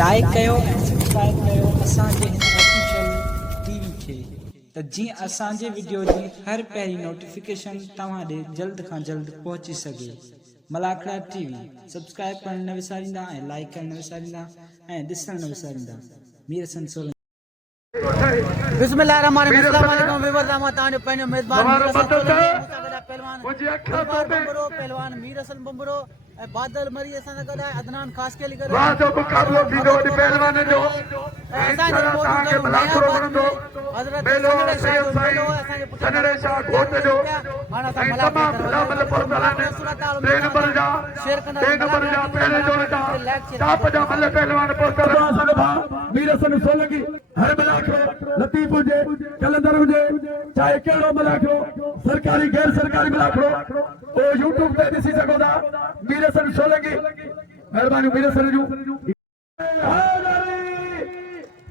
Like कयो ऐं subscribe कयो असांजे हिन ऑफिशियल टीवी खे त जीअं असांजे वीडियो जी हर पहिरीं नोटिफिकेशन तव्हां ॾे जल्द खां जल्द पहुची सघे। मलाखड़ा टीवी सब्सक्राइब करणु न विसारींदा ऐं लाइक करणु न विसारींदा ऐं ॾिसणु न विसारींदा। मीर हसन सोलंकी। बिस्मिल्लाहिर्रहमानिर्रहीम। अस्सलाम वालेकुम व्यूअर्स। आमा तांजो पंहिंजो मेज़बान मीर हसन सोलंकी पहलवान मीर हसन बंबरो ऐं बादल मरी असां सां गॾु आहे अदनान ख़ास के लिए वाह जो मुकाबलो थींदो वॾी पहलवान जो असांजे मौजूद आहियूं मलाखड़ो नयाबाद में हज़रत सन्नड़े शाह जो मेलो आहे असांजे पुठियां सन्नड़े शाह घोट जो हाणे असां ऐं मलाखड़ा तमामु ख़िलाफ़त पहुतल आहिनि। 2 नंबर जा पहले जोड़ जा टॉप जा मल पहलवान पहुतल आहिनि। मीर हसन सोलंकी हर मलाखड़ो लतीफ़ हुजे कलंदर हुजे चाहे कहिड़ो मलाखड़ो सरकारी गैर सरकारी मलाखड़ो उहो यूट्यूब ते ॾिसी सघो था। मीर हसन सोलंकी महिरबानी मीर हसन जूं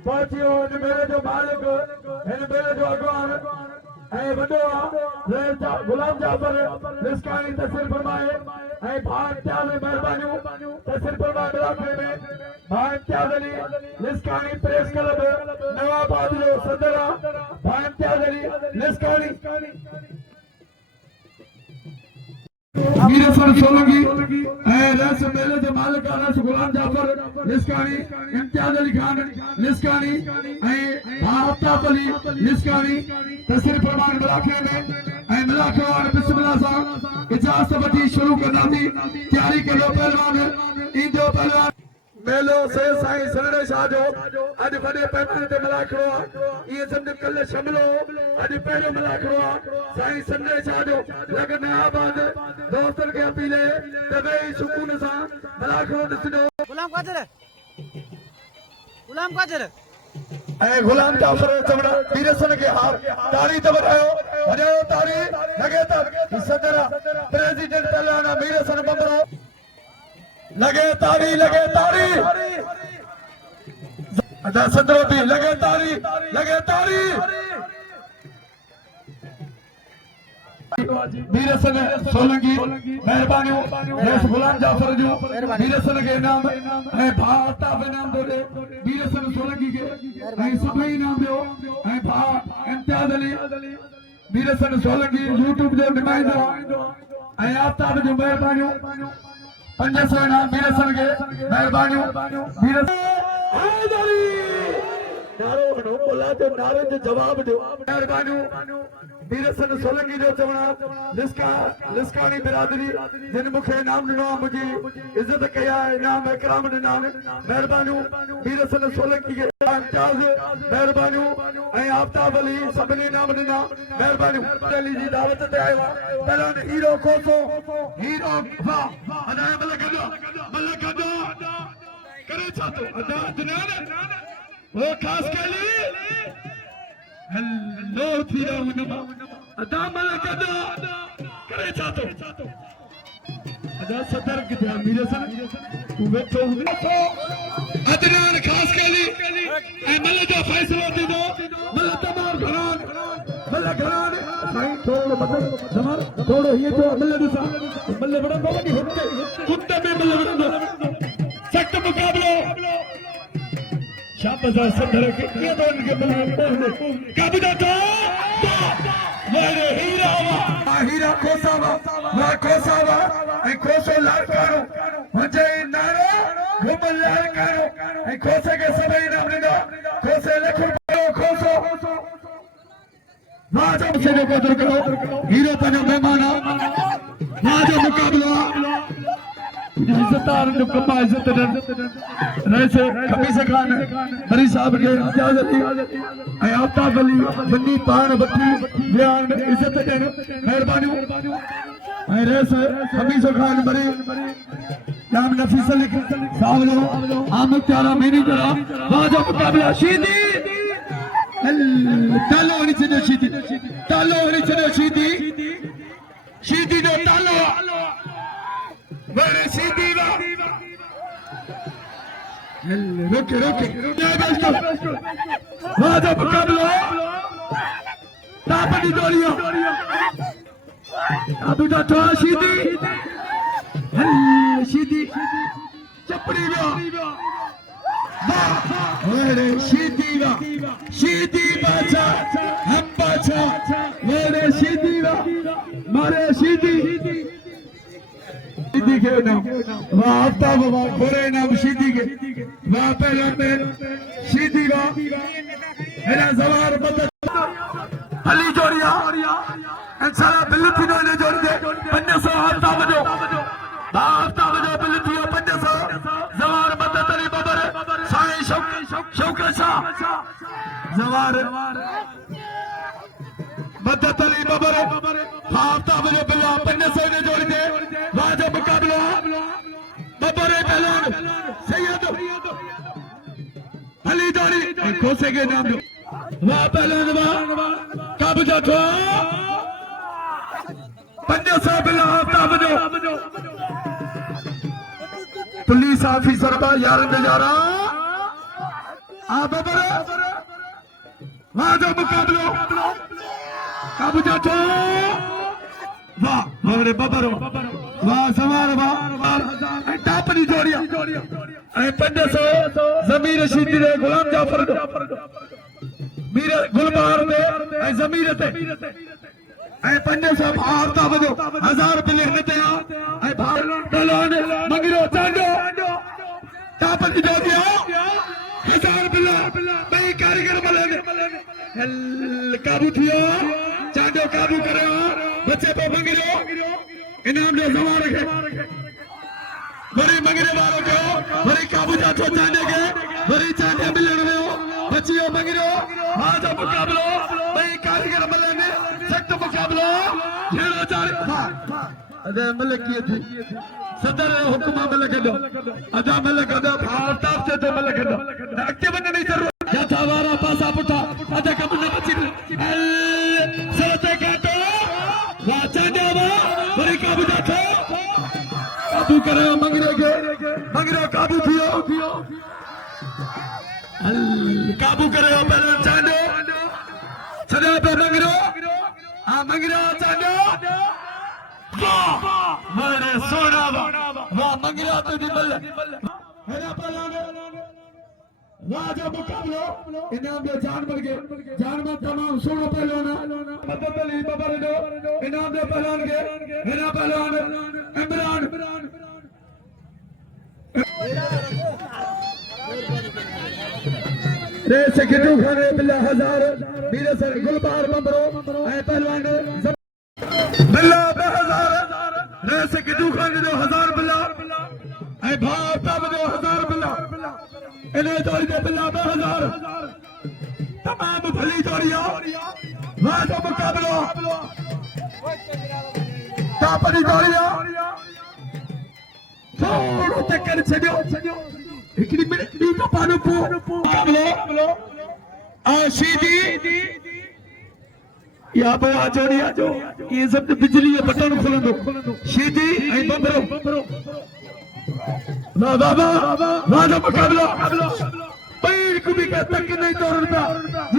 पहुचियो हिन मेले जो मालिक हिन मेले जो अॻवान ऐं वॾो आहे गुलाम जाफर लिस्कानी तस्वीर फरमाए ऐं भाउ इम्तियाज़ महिरबानियूं तस्वीर फरमाए इलाइक़े में भाउ इम्तियाज़ अली लिस्कानी प्रेस क्लब नवाबाद जो सदर आहे। भाउ इम्तियाज़ अली लिस्कानी मीर हसन सोलंकी ऐं रस मेले जे मालिक रस गुलाम जाफर लिस्कानी इम्तियाज़ अली खान लिस्कानी ऐं भाउ आफ्ताब अली लिस्कानी तस्वीर फरमाए इलाइक़े में ऐं मलाखड़ो हाणे बिस्मिल्लाह सां इजाज़त वठी शुरू कंदासीं। तयारी कयो पहलवान ईंदो पहलवान मेलो से साईं सन्नड़े शाह जो अॼु वॾे पैमाने ते मलाखड़ो आहे। इहे सम्झ कल्ह शमिलो अॼु पहिरियों मलाखड़ो आहे साईं सन्नड़े शाह जो लॻ नयाबाद दोस्तनि खे अपील त वेही सुकून सां मलाखड़ो ॾिसंदो। गुलाम काजर ऐं गुलाम जाफर चवण मीर हसन खे हार ताड़ी त वॼायो ताड़ी लॻे त सदर प्रेसिडेंट पहलवान मीर हसन बंबरो लगे ताड़ी अदा सदरो भी लगे ताड़ी मीर हसन सोलंकी मेहरबानी रस गुलाम जाफर जो मीर हसन के इनाम ऐं भाउ आफ्ताब इनाम दो दे मीर हसन सोलंकी के ऐं सभई इनाम दियो ऐं भाउ इम्तियाज़ अली मीर हसन सोलंकी यूट्यूब जो नुमाइंदो ऐं आफ्ताब जो मेहरबानियूं 500 इनाम मीर हसन के मेहरबानियूं मीर नारो हणो बोला तो नारे जो जवाब दो मेहरबानियूं मीर हसन सोलंकी जो चवणा लिस्कानी बिरादरी जिन मूंखे इनाम ॾिनो आहे मुंहिंजी इज़त कई आहे इनाम इकराम ॾिना आहिनि महिरबानियूं मीर हसन सोलंकी खे इम्तियाज़ महिरबानियूं ऐं आफ्ताब अली सभिनी इनाम ॾिना महिरबानियूं अली जी दावत ते आयो आहे पहलवान हीरो कोसो हीरो वाह अदा मल गॾो करे छा थो अदा दुनिया वो खास कली हेलो थी रहा हूं अदा मल गॾो करे छा थो अदा सदर किथे मीर हसन तू वेठो अदनान खास कली ऐं मल जो फ़ैसिलो थींदो मल तमामु घणान साईं थोरो मदद जमार थोरो हीअं थियो मल ॾिसां मल वड़ंदो वञी कुत्ते में मल वड़ंदो सख़्त मुक़ाबिलो शाबज़ा सदर के कीअं थो इनखे मल काबूदा तो मेरे हीरा खोसावा ऐं खोसो लाड़कानो मुंहिंजे नारो घुम लाड़कानो ऐं खोसे खे सभई इनाम ॾिनो खोसे लख खोसो वाह जो मुझे कदर करो हीरो पंहिंजो महिमान आहे वाह जो मुक़ाबिलो आहे इज़तदार जो कम आहे इज़त रईस खमीस खान हरी साहब खे इम्तियाज़ अली ऐं आफ्ताब अली बन्नी पाण वठी बयान इज़त ॾियण महिरबानियूं ऐं रईस खमीस खान मरी नाम नफीस अली सावलो आमद प्यारा मैनेजर वाह जो मुक़ाबिला शीदी तालो हणी छॾियो शीदी जो तालो बड़े सीधी रोके वादा मुकाबला तापनी दोलियो अबू दा तो सीधी सीधी चपड़ी मेरे शीदी बाचा हम बाचा मेरे शीदी मारे शीदी के नाम वाह आफ्ताब वाह खोरे नाम शीदी के वाह पहला में शीदी मेरा जवार बदल अली जोड़िया इंशाल्लाह बिल्ली थी ने जोड़ दे 500 आफ्ताब जो बिल्ली थी 500 जवार बदल तरी बबर साई शौकत शाह जवार मदद अली बबर आफ्ताब जो बिल्ला 500 ने जोड़ दे वाह मुकाबला बबर पहलवान सैयद अली जोड़ी खोसे के नाम वाह पहलवान वाह कब्जा थो 500 बिल्ला आफ्ताब जो पुलिस ऑफिसर बा यार नजारा आ बबर वाह जो मुकाबलो कब्जा थो वाह बबरे बबर वाह सवार वाह टापनी जोड़िया 500 जमीर शीदी दे गुलाम जाफर मीर गुलबार दे जमीर ते 500 आफ्ताब जो 1000 बिल हिनते आ पहलवान मंगिरो चांडो टापनी जोड़िया 1000 बिल बई कारीगर मले काबू थियो चांडो काबू करे बच्चे पे मंगिरो इनाम दे सवार के वरी मंगिरे वालों को वरी काबू जातो चांडे के वरी चांडे मिलण में बचियो मंगिरो आज मुकाबलो भाई कारीगर मले ने सख्त मुकाबलो खेलो चारे अदे मलक की थी सदर हुक्म मलक दो अदा मलक दो आफ्ताब से तो मलक दो अक्ते बने नहीं जरूर या थावारा पासा पुठा अदा कब न बची सरते काटो वा चांडे वा वरी काबू जातो काबू करे मंगरे के मंगरे काबू थियो काबू करे पहले चांडो सदा पे मंगरो आ मंगरो चांडो वाह मेरे सोना वाह मंगरो तो दिबल हेरा पहलवान राजा मुकाबलो इनाम दे जान बन के जान में तमाम सोना पहलवान मदद अली बबर दो इनाम दे पहलवान के हेरा पहलवान इमरान रे सकिटू खाने बिल्ला 1000 मेरे सर गुलबार बंबरो ए पहलवान बिल्ला 1000 रे सकिटू खाने जो 1000 बिल्ला ए भाता जो 1000 बिल्ला इन्हें जोड़ी दे बिल्ला 1000 तमाम भली जोड़िया वाह मुकाबलो तापनी जोड़िया थोड़ो तक कर छड़ियो एकड़ी मिनट दी तो पानो पो मुकाबलो आ सीधी या बो आ जोड़िया जो ये सब बिजली के बटन खोल दो सीधी ए बबरो वाह बाबा वाह मुकाबलो पैर को भी के तक नहीं तोड़ता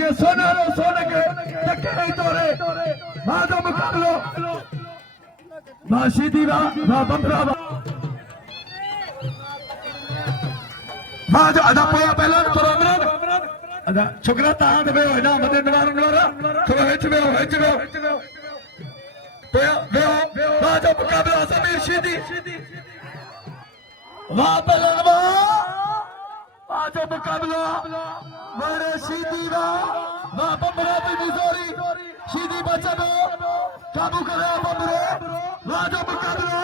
ये सोना रो सोने के तक नहीं तोड़े वाह मुकाबलो वाह सीधी वाह बबरा वाह जो अदा पोया पहलवान तो इमरान अदा छोकरा ता दे बे ना मदे नवारा थोड़ा हेच बे पोया वाह जो मुकाबला समीर शीदी वाह पहलवान वाह जो मुकाबला मेरे शीदी वाह बबरा भी मिजोरी शीदी बचा दो काबू करे बबरे वाह जो मुकाबला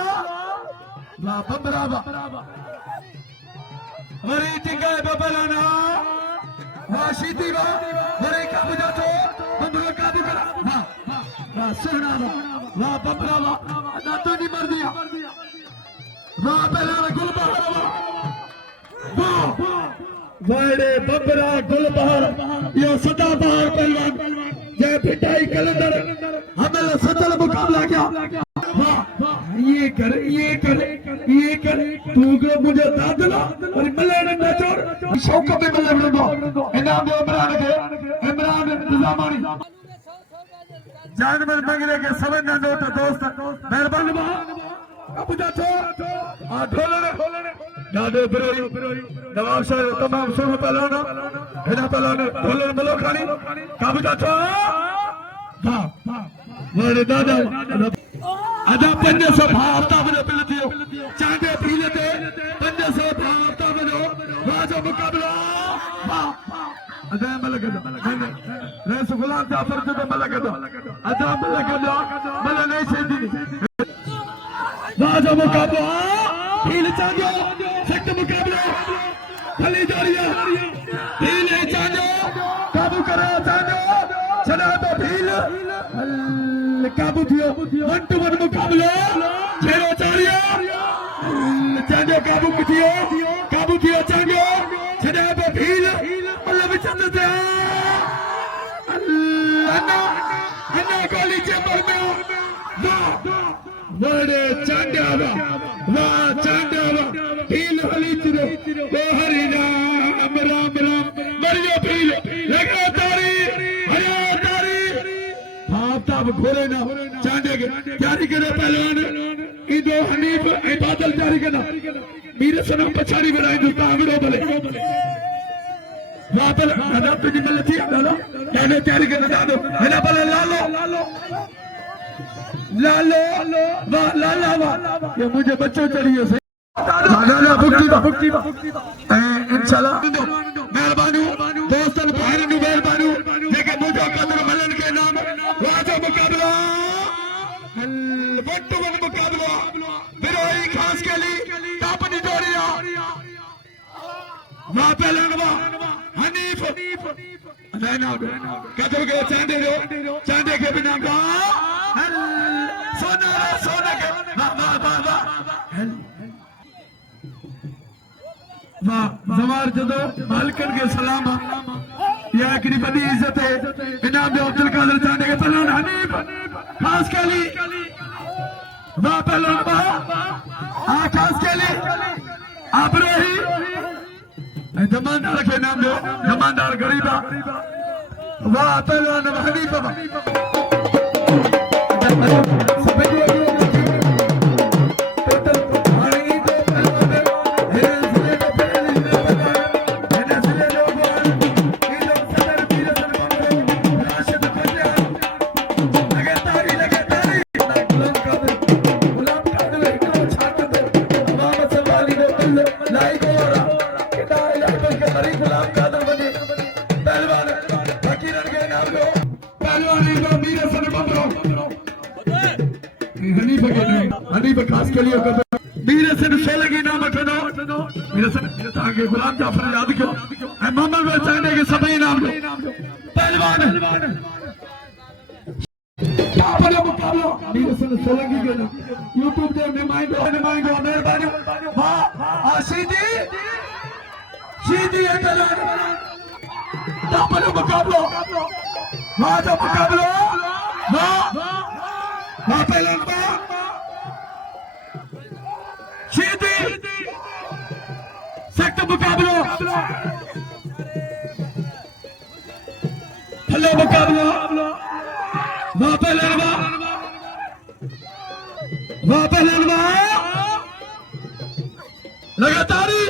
वाह बबरा वरी टिंगाए बबलाना वाह शीदी वरी काबू जातो बबरो काबू करा वाह सोना वाह बबरा ना तो नहीं मर दिया वाह पहला गुलबहार वाह बड़े बबरा गुलबहार यो सदा बहार पहलवान जय पिटाई कलंदर हमें सचल मुकाबला क्या वाह ये कर तू मुझे दादला और मल्ले ने छोड़ शौक पे मल्ले बनो इनाम दे इमरान निजामानी जानवर मंगले के समझना दोस्त मेहरबानी अब जातो आ ढोलने दादो बिरोई नवाब शाह तमाम सोना पहलवान हेना पहलवान ढोलर मलो खानी काबू जातो हां वड़े दादा अदा 500 भावता बने पिलतियो चांदे पीलते 500 भावता बनो राजा मुकाबला हां अदा मलकदा रस गुलाम जाफर जो मलकदा अदा मलकदा मल नहीं सेदी राजा मुकाबला ढील चांदो सख्त मुकाबला खली जोड़िया ढील चांदो काबू करो चांदो चला तो ढील काबू थियो 1-1 मुकाबला छेड़ो चारिया चांदो काबू थियो चांदो चला तो ढील मतलब चंद से अन्ना गोली चेंबर में वड़े चांदावा वाह चांदावा भील हली चिरे ओ हरि राम राम राम मरियो भील लगा तारी भावताब घोरे ना चांदे के जारी करे पहलवान इदो हनीफ ए बादल जारी करना मीर सनम पछाड़ी बनाई दो तामरो भले बादल दादा तुझे मिलती है दादा कहने जारी करना दादो है भले लालो वाह लाला वाह ये मुझे बच्चों चाहिए सही लाला भुक्ति इंशाल्लाह मेहरबानी दोस्तन भाईनु मेहरबानी जेके मुझे कदर मलन के नाम राजा मुकाबला 1-1 मुकाबला बिरोई खास के लिए तापनी जोड़िया वाह पहलवान वाह हनीफ रहना कदर के चांदे के बिना का सोना के वाह जवार जदो मालकन के सलाम या किनी बड़ी इज्जत है इनाम दे अब्दुल कादिर चांदे के पहलवान हनीफ खास के लिए वाह पहलवान वाह खास के लिए आप रही जमानदार के नाम दो जमानदार गरीबा वाह पहलवान हनीफ हनीफ खास के लिए मीर हसन 16 के नाम रखो मीर हसन ताकि गुलाम जाफर याद क्यों मोहम्मद भाई चांदे के सभी नाम दो पहलवान आपने मुकाबला मीर हसन 16 के नाम YouTube पे नुमाइंदो मेहरबानी वाह सीधी है पहलवान आपने मुकाबला वाह जो मुकाबला वाह पहलवान सीधी सख्त मुकाबला हेलो मुकाबला वाह पहलवान लगातारी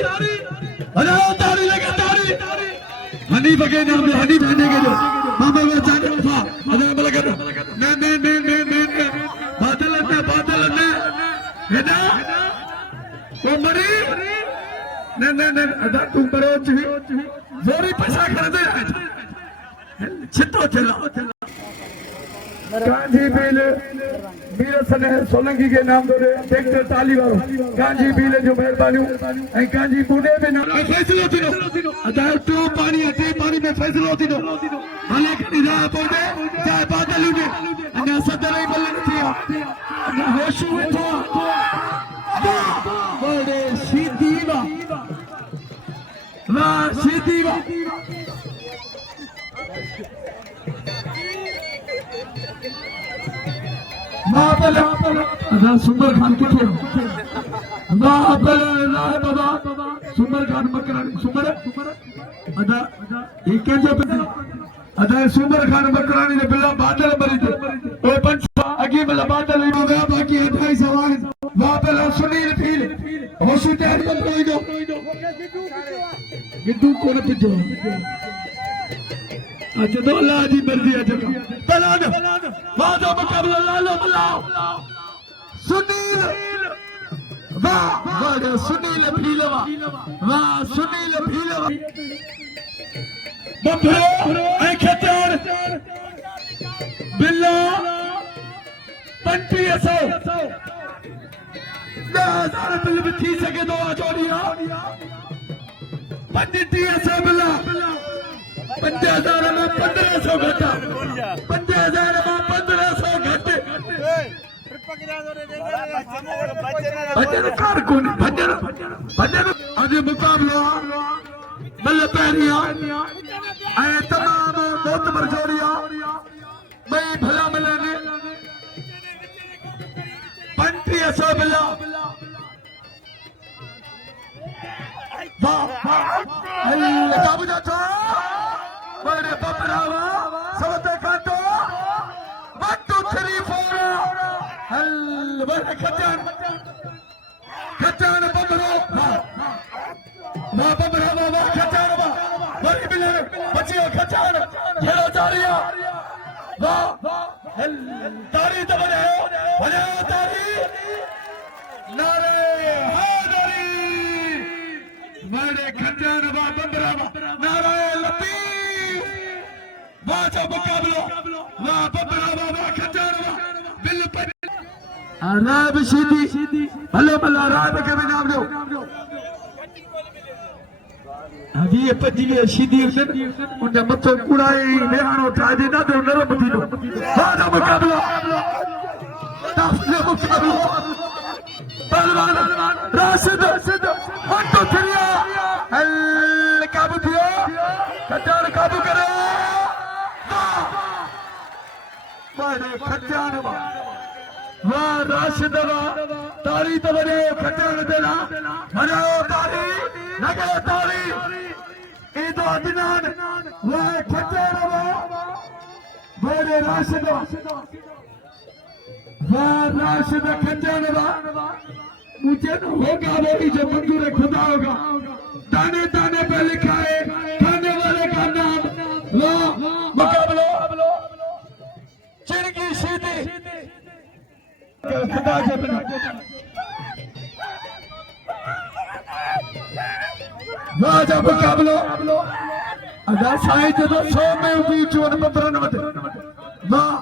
हनीफ के नाम में हनीफ रहने के जो मामा वो चाहते था अदर बलकर बादल ने है ना वो मरी ने अदा तुम करो जोरी पैसा कर दे छितो चला कांजी बिल मीर हसन सोलंकी के नाम दो ट्रैक्टर ताली वालो कांजी बिल जो मेहरबानी ऐ कांजी बूढ़े में ना फैसलो थीनो अदा तो पानी में फैसलो थीनो भले कदी ना पौडे चाहे बादल ने अने सदर ही बलन थियो अने होश में तो बड़े सीधी वाह सीधी वाह अदा सुंदर खान किथे बाबा सुंदर खान मकरानी सुंदर अदा ये केजो अदा सुंदर खान मकरानी ने बिल्ला बादल मरी थे ओ पंच अगी बिल्ला बादल ही हो गया बाकी 28 वाह पहला सुनील फील होशु टाइम पर कोई गिद्दू को न पिजो अच्छा तो अल्लाह जी मर्जी है जगह पहलान वादा मुकाबला लालो बुलाओ सुनील वाह वाह सुनील भीलवा वाह सुनील भीलवा बब्रो ऐ खतर बिल्ला पंटी असो दार बिल भी थी सके दो जोड़िया पंटी असो बिल्ला 5000 में 1500 घटा 5000 में 1500 घटे भजन कार कोन भजन आज मुकाबला बल्ले पैरिया ऐ तमाम बहुत बरजोरिया मैं भला मिलने पंटी असो बिल्ला वाह वाह अल्लाह काबू जाता बड़े बबरावा सबते काटो 1 2 3 4 हल बड़े खजान बबरो वाह बबरावा वाह खजान वाह बड़ी बिले बचियो खजान घेरो जारिया वाह हल तारी तो बजाओ तारी नारे हैदरी बड़े खजान वाह बबरावा नारे लती वाचा मुकाबला वाह बबरावा वाह खजानवा बिल पर राब सीधी भले भला राब के भी नाम लो अभी ये पजीवे सीधी उनके मत्थो कुड़ाई बेहानो ठादे ना दो नरम दीनो वाचा मुकाबला ताफले मुकाबला पहलवान राशिद हटो थरिया हल काबू दिया खजान काबू करो बड़े खजानवा वाह राशिदवा तारी तो बड़े खजान देना मनाओ तारी लगे तारी ईदो अदनान वाह खजानवा बड़े राशिदवा वाह राशिद खजानवा मुझे न होगा वही जो मंजूर खुदा होगा दाने दाने पे लिखा है खाने वाले का नाम वाह मुकाबला चिड़की सीधी खुदा के बिना राजा मुकाबलो अदा साईं जो 100 में उभी चोन 92 वाह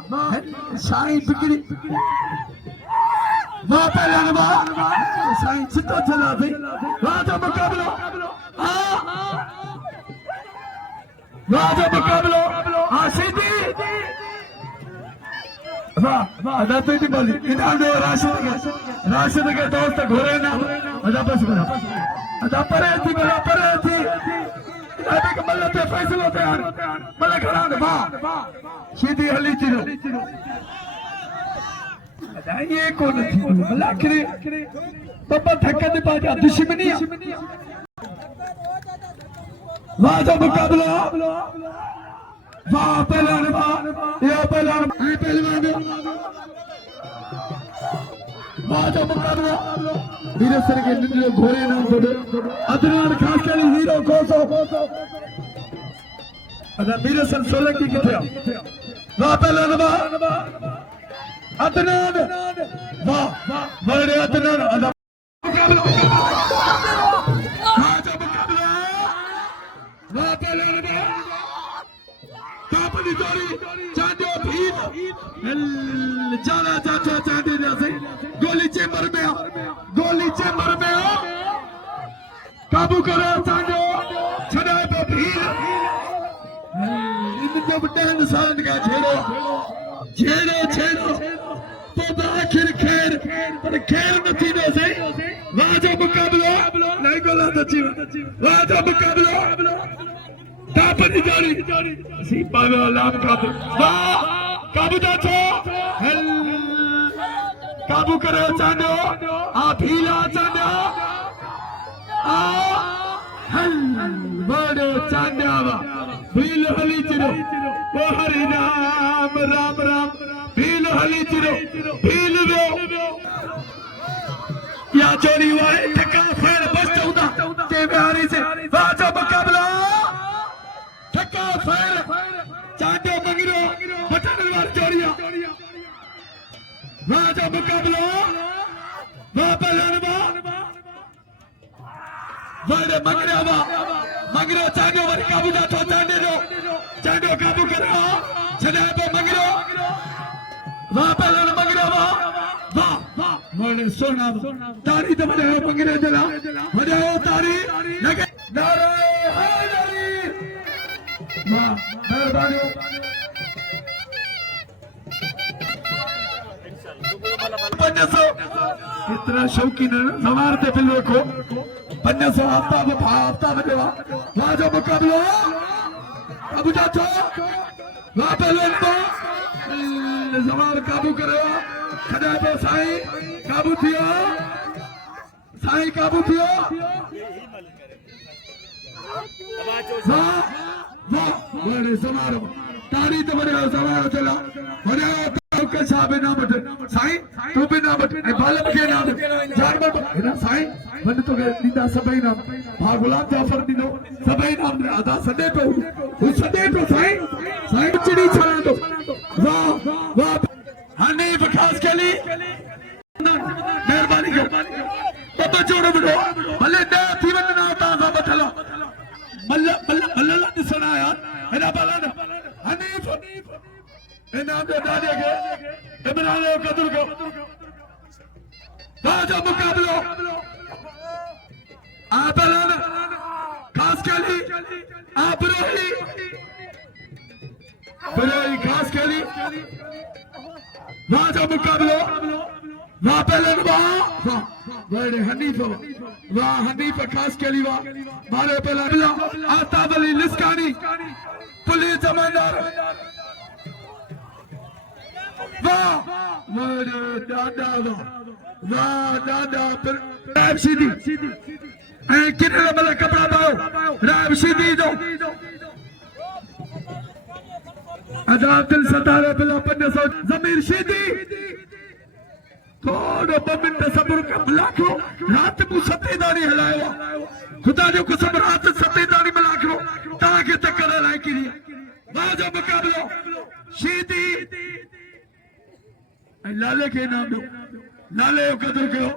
साईं बिगड़ी वाह पहलवान वाह साईं सिद्धो चला थी राजा मुकाबलो राजा मुकाबलो सीधी वाह वाह अदा तो नहीं बोली इनाम दो राशिद के दोस्त घोड़े ना अदा बस बना अदा परे थी अभी के मल्ल पे फैसलो पे आन मल्ल खड़ा वाह सीधी हली चिरो अदा ये कौन थी मल्ल आखिरी पापा थक्का दे बाजा दुश्मनी वाह जो मुकाबला वाह पहलवान वाह ये पहलवान वाह जो मुकाबला वीरेश्वर के निंदे घोड़े नाम बोले अदनान खास के लिए हीरो कोसो अदा वीरेश्वर सोलंकी किथे वाह पहलवान वाह अदनान वाह बड़े अदनान अदा मुकाबला वाह जो मुकाबला वाह पहलवान वाह कापनी जोड़ी चांदो भीम जाना चाचा चांदे जैसे गोली चेंबर में काबू करो चांदो छड़ा पे भीम इनको बड़े इंसान का छेड़ो तो आखिर खैर पर खैर नतीजों से वाजो मुकाबला नहीं गोला तचीव वाजो मुकाबला कापनी जोड़ी सी पावे लाम काबू वाह काबू जातो हल काबू करो चांदो आ भीला चांदो आ हल बड़े चांदवा भील हली चिरो ओ हरि नाम राम भील हली चिरो भील दो या चोरी हुआ है ठक्का फैल बस 14 के बिहारी से राजा मुकाबला ठक्का फैल चांदो मंगरो बटन वार चोरिया राजा मुकाबला वापलनवा वाडे मंगरो चांदो वर काबू ना तो चांदो काबू करा छड़ा पे मंगरो वापलन मंगरो वाह वाडे सोना तारी तो बड़े मंगरे जला बजाओ तारी लगे नारे हैदरी वाह मेहरबानी इतना शौकीन है सवारते फिल्मों को 500 हफ्ता बजेवा राजा मुकाबला काबू जातो वहां पे लोग जवार काबू करेवा खड़ा पे साईं काबू थियो वाह वाह बड़े सवार तारी तो बड़े सवार चला बड़े के साहब ना बट साईं तू भी ना बट बालम के नाम जान बट ना साईं बन तो के दीदा सबई नाम भा गुलाम जाफर दिनो सबई नाम आधा सदे पे वो सदे पे साईं चिड़ी छड़ा दो वाह वाह हनीफ खास के लिए मेहरबानी कर बाबा जोड़ बड़ो भले दे थी वना ता बठलो मल्ला दिसना यार एदा बाला हनीफ इनाम दे दादे के इमरान कदर को राजा मुकाबला आबलान खास केली आबरोही बड़े खास केली राजा मुकाबला वापलन वाह बड़े हनीफ खास केली वाह मारे पहला आताब अली लिस्कानी पुलिस जमादार वाह बड़े दादा वाह दादा पर राब सीधी ऐ किने वाला कपड़ा पाओ राब सीधी दो अदातिल सतारे बिला 500 जमीर सीधी थोड़ो मिनट सब्र का मलाखो रात मु सतेदारी हलायो खुदा जो कसम रात सतेदारी मलाखो ताके तकर लाई की बाजा मुकाबलो सीधी लाले के नाम दो लाले कदर करो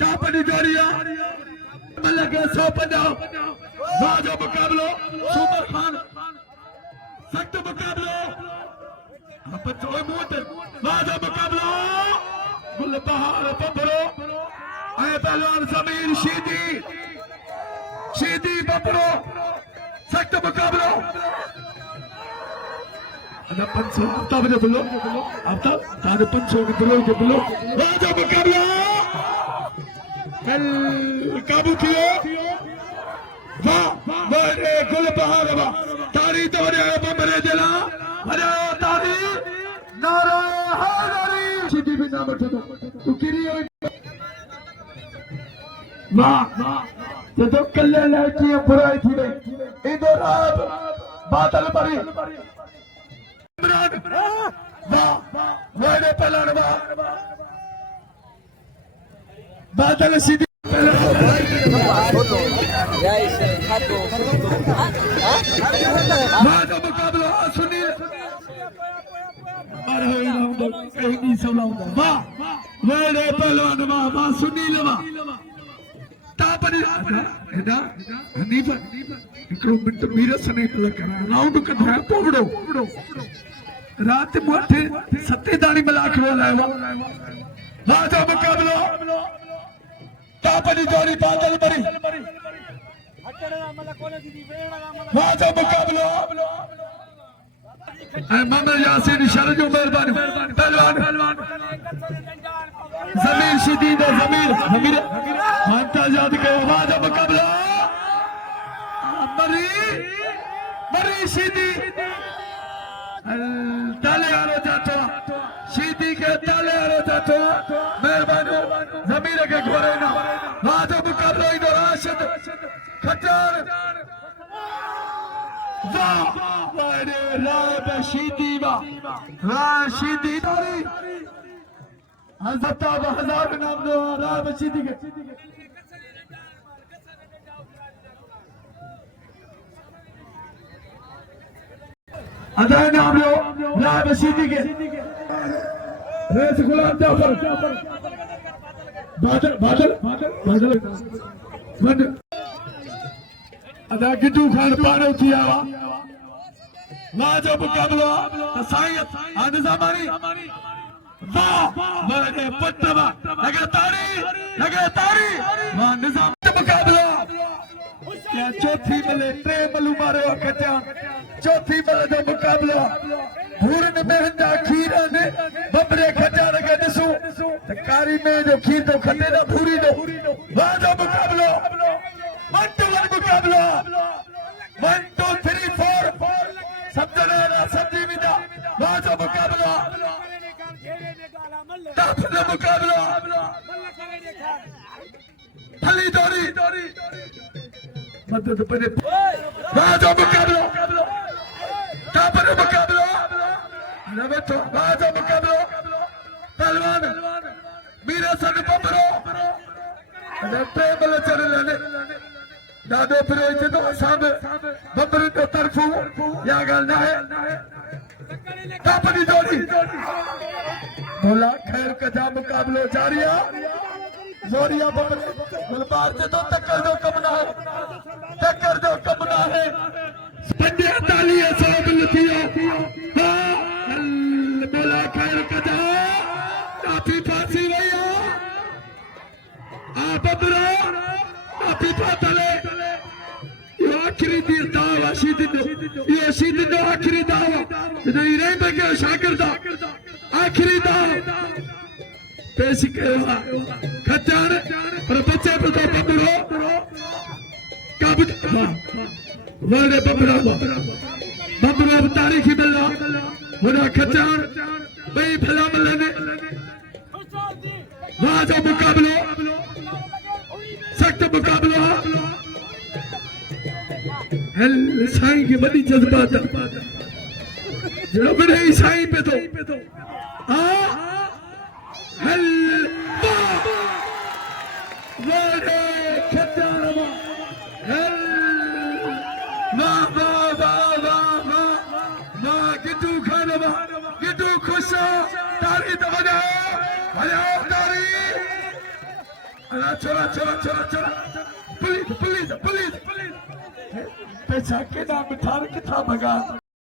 टापनी जोड़िया मलक 150 बाजा मुकाबलो सुमर खान सख्त मुकाबलो बच्चों मूत बाजा मुकाबलो गुल बहार बबरो ऐ पहलवान जमीर शीदी बबरो सख्त मुकाबलो ada 500 hafta bade belum hafta ada 500 ke belum raja mukaabla kal kabu thiyo वाह बड़े गुल बहार वाह तारी तो रे बमरे जला अरे तारी नारा हैदरी सीधी भी ना बैठो तू किरी वाह तो कल्ले लड़की बुराई थी रे इधर आप बादल परी इमरान वाह बड़े पहलवान वाह बादल सीधी राजा मुकाबला सुनील वाह बड़े पहलवान वाह सुनील वाह तापनी एदा हनीफ हिकड़ो मिनट मीरस ने करा राउंड कढा पोवड़ो रात मोठे सते दाणी मलाखड़ो लायो राजा मुकाबला तापनी जोड़ी बादल बरी राजा मुकाबला मोहम्मद यासीन शरजो मेहरबानी पहलवान जमीर शदीद जमीर मानता याद के राजा मुकाबला मरी सीधी ताले आरो जातो सीधी के ताले आरो जातो मेहरबानी जमीर के घोरे ना राजा मुकाबला इधर राशिद खटर वाह बड़े राब बशीदी राशिदी दौरी हज़रत हजार नाम दो राय बशीदी के अदाय नाम लो राय बशीदी के रेस गुलाम जाफर बादल बादल बादल बंद अदा गिड्डू खान पाने उठी आवा वाह जो मुकाबला साईं निजामानी वाह मेरे पट्टवा लगे तारी वाह निजाम मुकाबला क्या चौथी मले टे मलू मारे कचा चौथी मले जो मुकाबला भूरन महंगा खीरा ने बबरे खचा लगे दिसू कारी में जो खीर तो खटे ना भूरी दो वाह जो मुकाबला 1 to 1 मुकाबला 1 2 3 4 समझने ना समझी बिना वाह जो मुकाबला ताफने मुकाबला फली दौरी मदद पड़े वाह जो मुकाबला ताफने मुकाबला नवे तो वाह जो मुकाबला पहलवान मीरा सन बबरो अरे बल चल लेने दादो फिर इसे तो साहब बबरी तो तरफू या गलना है तापनी दौड़ी बोला खैर कजा मुकाबलो जारिया जोरिया बबरी गुलबार से तो टक्कर दो कम ना है पंजे तालियां सब लतिया बोला खैर कजा काफी फांसी भैया आ बबरा काफी फातले ये आखिरी दावा ये शीदिन आखिरी दावा नहीं रहे बगे शागिर्दा आखिरी दावा पेश करवा खचार पर बच्चे पे तो बबरो काबू वाले बबरा तारीखी बिल्ला वरा खचार भाई भला मलने वाजा मुकाबलो सख्त मुकाबला हल साईं की बड़ी जज्बात जब नहीं साईं पे तो हल वारे खतारमा हल वाह गिड्डू खानवा गिड्डू खुशा तारी दबना भला तारी छोरा पुलिस पैसा के नाम मिठार किथा भगा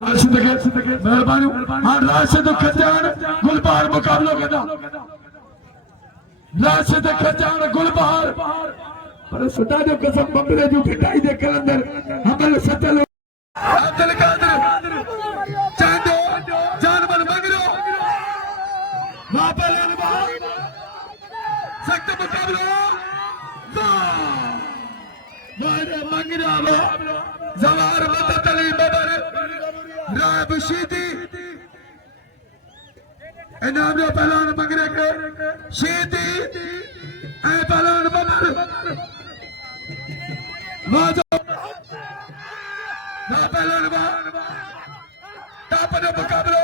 मेहरबानी हाँ राशिद खजान गुलबहार मुकाबलो कदा राशिद खजान गुलबहार पर सुधा जो कसम बबरे जो फिटाई दे कलंदर हमल सचल अब्दुल कादिर चांदो जानवर मंगरो वापस सख्त मुकाबला वारे मंगरा जवार मतली बबर राब शीदी इनाम जो पहलवान मंगरे के शीदी ए पहलवान बबर वाजो ना पहलवान तापने मुकाबलो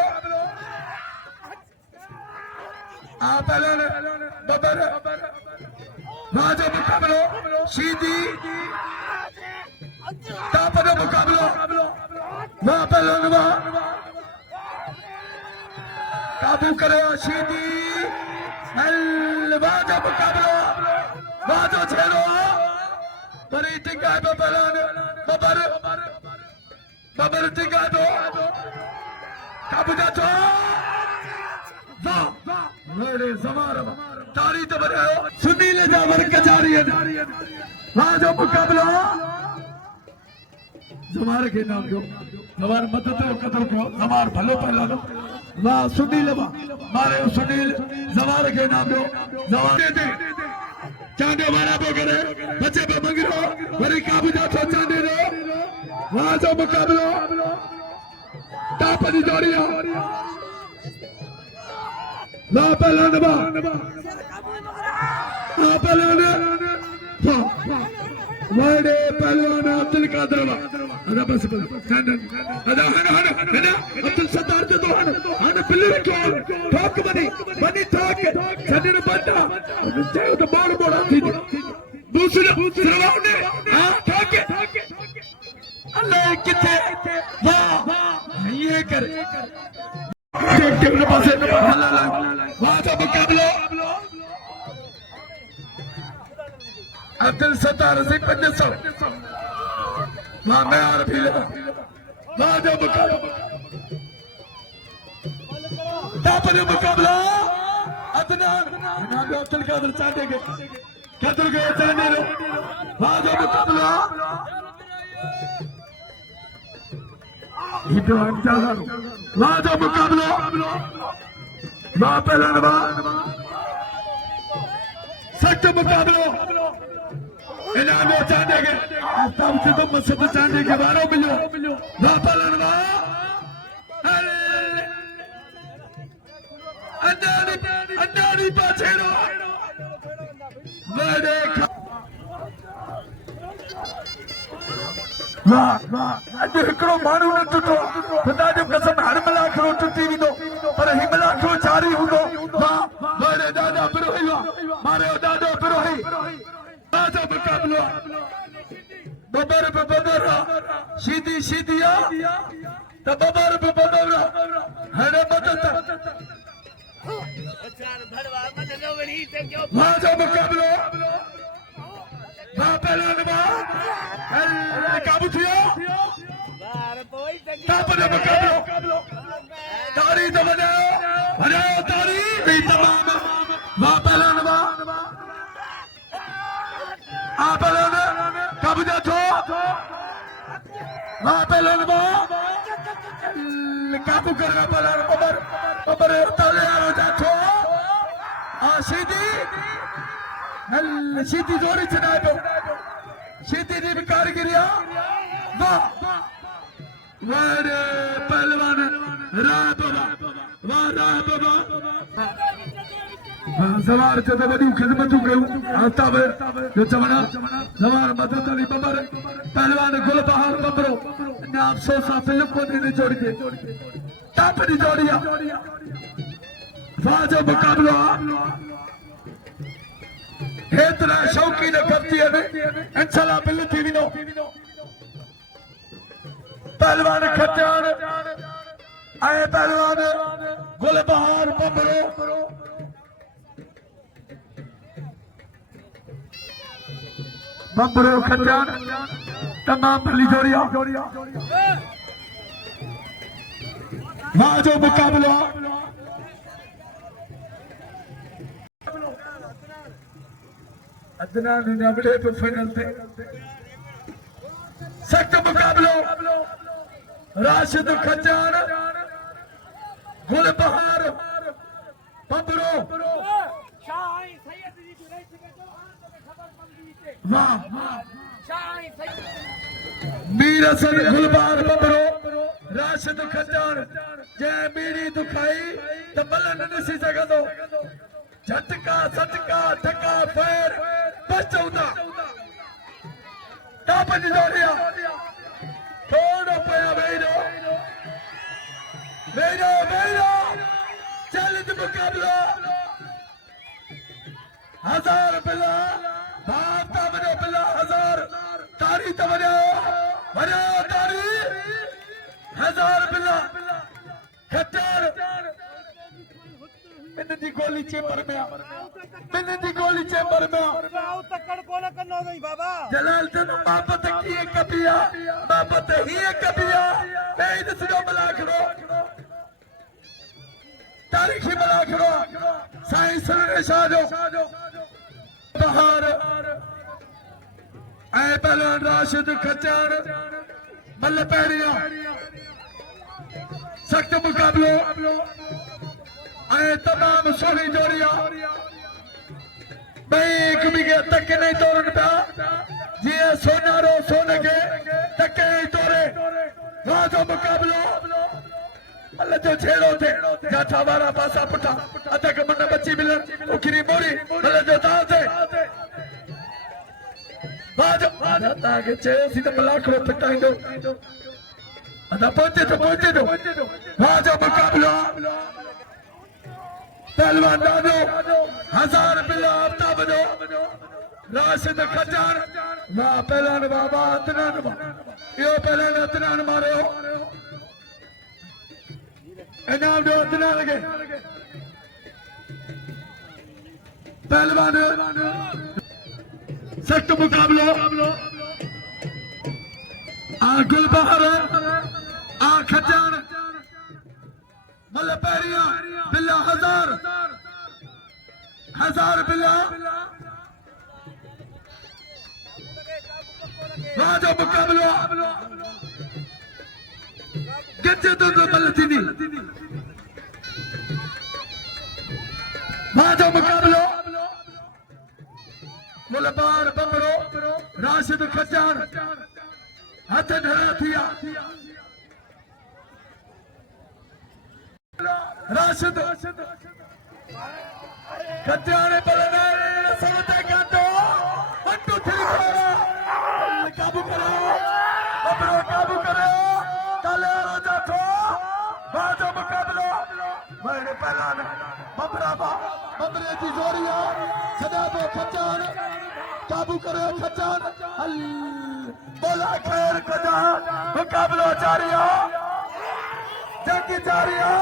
आ पहलवान बबर वाजो मुकाबलो शीदी तापने मुकाबलो वहां पहलवान काबू करे शीदी वाजो मुकाबलो वाजो छेड़ो बड़ी टिका है पहलवान बबर टिका दो काबू जातो मेरे जमार तारी तो बने सुनील जावर कचारियन राजो मुकाबला जमार के नाम जो जमार मदद कदर को जमार भलो पहला वाह सुनील मारे सुनील जमार के नाम जो जमार दे चांदे वाला बो करे बच्चे पे मंगरो बड़ी काबू जातो चांदे रे राजो मुकाबला तापनी जोड़िया ना पहलवान पहलवान बड़े पहलवान अब्दुल कादिर अदा बस अदा हन अब्दुल सत्तार ते तो हन बिल्ली रखो ठोक बनी ठोक छडन बंदा चाहे तो बोड़ थी दूसरा सरवाव ने हां ठोक अल्लाह किथे वाह ये कर के पास वाह का मुकाबला अब्दुल सत्तार से 500 मां मैं और भी वाह जो मुकाबला तापने मुकाबला अदनान नाम अब्दुल कादर चाटेंगे कादर के चाने रे वाह जो मुकाबला इधर अंजाला वाह जो मुकाबला वाह पहलवान वाह सख्त मुकाबला इनाम चाटेंगे तब से तो मसद चाटे के बारो मिलो वाह पहलवान वाह अंदारी पाछेरो बड़े वाह अज हिकड़ो माण्हू न टुटो खुदा जो कसम हर मलाखड़ो टुटी वेंदो पर ही मलाखड़ो चारी हूंदो वाह बड़े ॾाढा पिरोही मारे ॾाढो पिरोही राजा मुकाबलो बबर पे बबर सीधी त बबर पे बबर हरे मदद राजा मुकाबलो पहलवान काबू थियो तापने मुकाबलो तारी तो बजाओ तारी भी तमाम वाह पहलवान वाह पहलवान कब्जा थो वाह पहलवान काबू करना पहलवान बबर तले आ जाथो सीधी जोरी चढ़ाए दो सीधी दी कारीगिरिया वाह वारे पहलवान राय बाबा सवार ते वॾियूं ख़िदमतूं कयूं आफ्ताब जो चवणा सवार मदद अली बबर पहलवान गुलबहार बबरो अञा अफ़सोस सां फिल्म कोन्हे इन जोड़ी ते टॉप जी जोड़ी आहे वाह जो मुकाबलो आहे हेतिरा शौक़ीन कब्तीअ में इंशाल्लाह बिल थी वेंदो पहलवान खटियाण ऐं पहलवान गुलबहार बबरो बबरो खटियाण तमाम भली जोड़ी वाह जो मुकाबलो अदनान नबड़े पे फाइनल थे सख्त मुकाबलो राशिद खजान गुलबहार बबरो वाह मीर हसन गुलबहार बबरो राशिद खजान जै मीरी दुखाई त मलन नसी सघंदो झटका सटका ठका फेर बस चौदा टॉप जी जोड़िया थोड़ो पया वेरो चैलेंज मुकाबला 1000 बिला भाता बनो बिला 1000 तारी तो बनो तारी 1000 बिला खट्टर मिन्नती गोली चेंबर में तकड़ कोन कनो गई बाबा जलाल तन बाबत की कबिया बाबत ही कबिया बेद सुनो मलाखरो तारीखी मलाखरो साइंस ने शाजो बहार ऐ पहलवान राशिद खचान मल्ल पैरिया सख्त मुकाबलो ऐ तमाम सोनी जोड़िया भाई कभी के तक नहीं तोड़न पा जी सोनारो सोने के तक नहीं तोड़े वहाँ जो मुकाबलो अल्लाह जो छेड़ो थे जाठा वारा पासा पुटा अदा के मन बच्ची मिलन उखरी मोरी अल्लाह जो दाल थे आधा ताके चेसी तो मलाखड़ो पिटाइंदो अदा पहुंचे तो वाजो मुकाबला पहलवान दादो 1000 बिल्ला आफ्ताब दो राशिद खजान वाह पहलवान बाबा अदनान यो पहलवान अदनान मारो इनाम दो अदनान के पहलवान सख्त मुकाबला आ गुलबहार आ खजान मतलब पैरिया बिल्ला 1000 बिल्ला राजा मुकाबला गज्जे तो बल्लतीनी राजा मुकाबला मुलबार बमरो राशिद खजान हाथ ढरा थिया राशिद खजान बलना समते काटो 1 2 3 काबू करो बमरो काबू करो काले राजा को राजा मुकाबला मेरे पहलवान बमराबा बमरे की जोड़ियां सदाबो खजान काबू करो खजान हल बोला खैर खजान मुकाबला जारी है जंग जारी है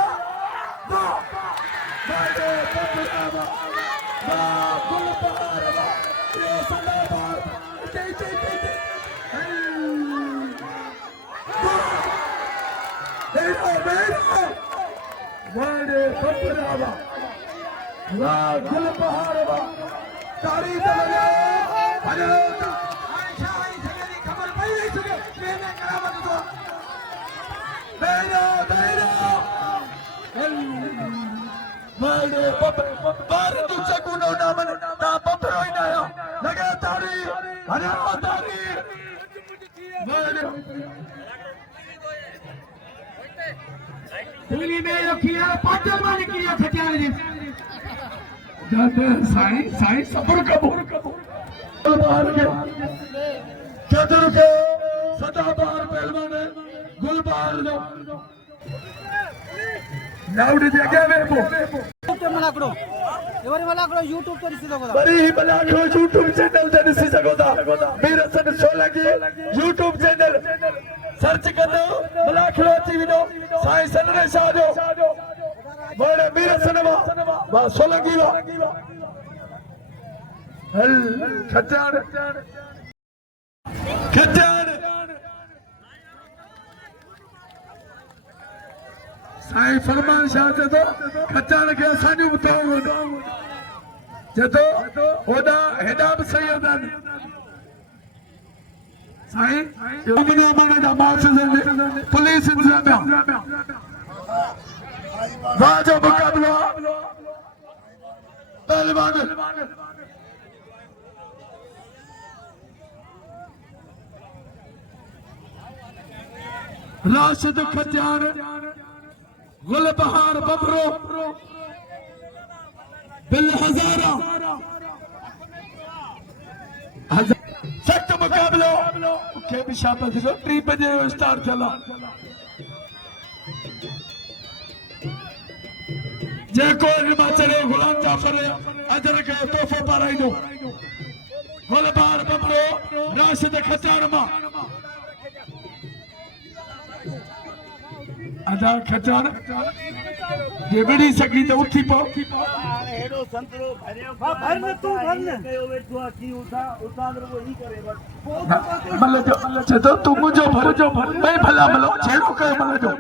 मेरे बमराबा गुलबहार ये सदाबार मेरे बमराबा गुलबहार तारी दलगा हजरत आयशा आई सगरी खबर पई सके मैंने करामत दो मेरा मेरे बार तू चकुनो नामन ता बपरो ही ना लगा तारी हजरत तारी मेरे दिल्ली में जो किया पांचों माने किया खजान जी जाते साईं सब्र कबो गुलबहार के चतुर के सदाबहार पहलवान गुलबहार दो लाउड जगह में ಮಲಾಕಡೋ ಇವರಿ ಮಲಾಕಡೋ ಯೂಟ್ಯೂಬ್ ತೋರಿಸಿದಗೋದ ಬರೀ ಮಲಾಕಡೋ ಯೂಟ್ಯೂಬ್ ಚಾನೆಲ್ ತೋರಿಸಿದಗೋದ ಮೀರಸನ್ ಸೋಲಂಗಿ ಯೂಟ್ಯೂಬ್ ಚಾನೆಲ್ सर्च कर दो मलाखड़ो टीवी दो साईं सनरेश आ जाओ बड़े मीरसन वा सोलंगी वा हल खजान साईं फरमान शाह से तो खजान के असांजो बताओ जतो ओदा हेडा भी सही होता साईं उमने मने दा मार्क्स पुलिस इंतजाम वाजो मुकाबला पहलवान राशिद खजान गुलबहार बबरो बिल हजारा सख्त मुकाबलो के भी शाबाश 3 बजे स्टार्ट चला जे को हिमाचल गुलाम जाफर अजर के तोहफो पाराई दो गुलबहार बबरो राशिद खजान मा अदा खजान जे बड़ी सकी तो उठी पो हेडो संतरो भरियो भरने तू भरने कयो वेठो की उठा को ही करे बस मतलब जो तू मुझो भर मैं भला मलो छेड़ो कयो मतलब जो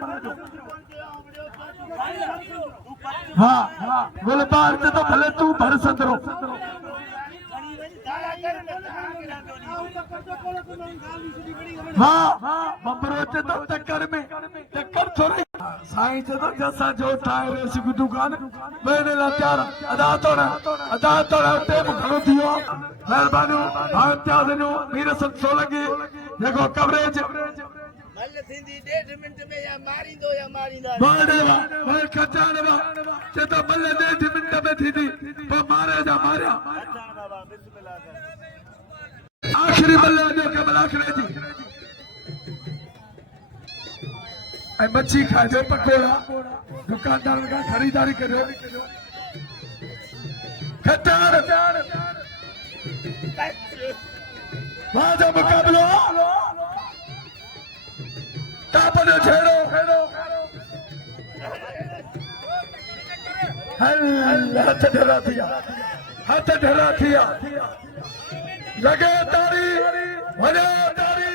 हां गुलबहार तो भले तू भर संतरो हाँ बबरो चे तो टक्कर में टक्कर थोड़ी साईं चे तो जैसा जो टायर सिक दुकान मैंने ला त्यार अदा तोड़ा टेम खड़ो थियो मेहरबानी भाग त्यादनो मीरसन सोलंगी देखो कवरेज मल थींदी 1.5 मिनट में या मारींदो या मारींदा मारेवा मैं खजान वा चे तो मल 1.5 मिनट में थींदी पर मारे जा मारिया अच्छा बाबा बिस्मिल्लाह कर आखिरी बल्ले जो के मच्छी खाइजो पकोड़ा दुकानदार का खरीदारी करो खट्टर वहां जो मुकाबलो ताप जो छेड़ो हाथ ढरा थिया लगे तारी वने तारी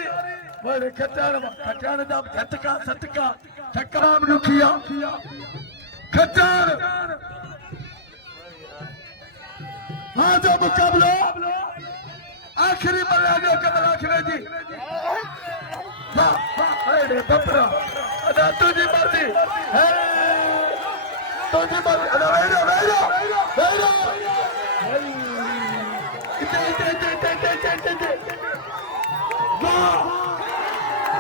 वने खट्टर दा झटका सटका ठकराम रुखिया खट्टर हाँ जो मुकाबलो आखिरी मल्लाजो के मलाखरे जी वाह अरे बपरा अदा तुझी मर्जी है तुझी मर्जी अदा वेरो इते वाह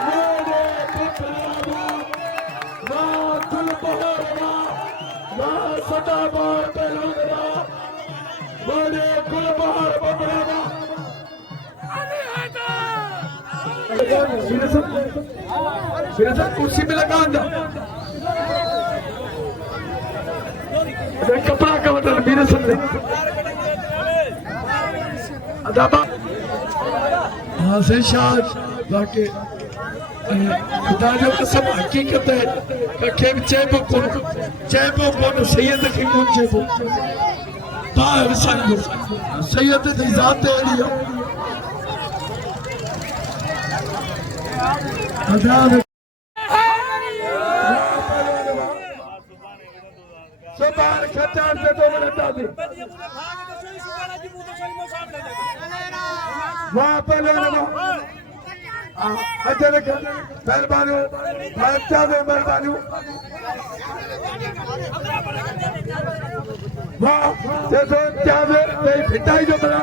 मेरे बपरा वाह गुलबहार वाह सदाबहार पहलवान बड़े गुलबहार बपरा कुर्सी में लगा कपड़ा का मतलब मेरे सामने हाँ से शाद बाकी खुदा जो कसम हकीकत है कि चेबो कौन सैयद की कौन चेबो तार संग सैयद दी जात है सुभान खट्टर से 2 मिनट आदि वाह पहलवान अच्छा देखो मेहरबानी अच्छा दे मेहरबानी वाह जैसे क्या दे भिटाई जो बना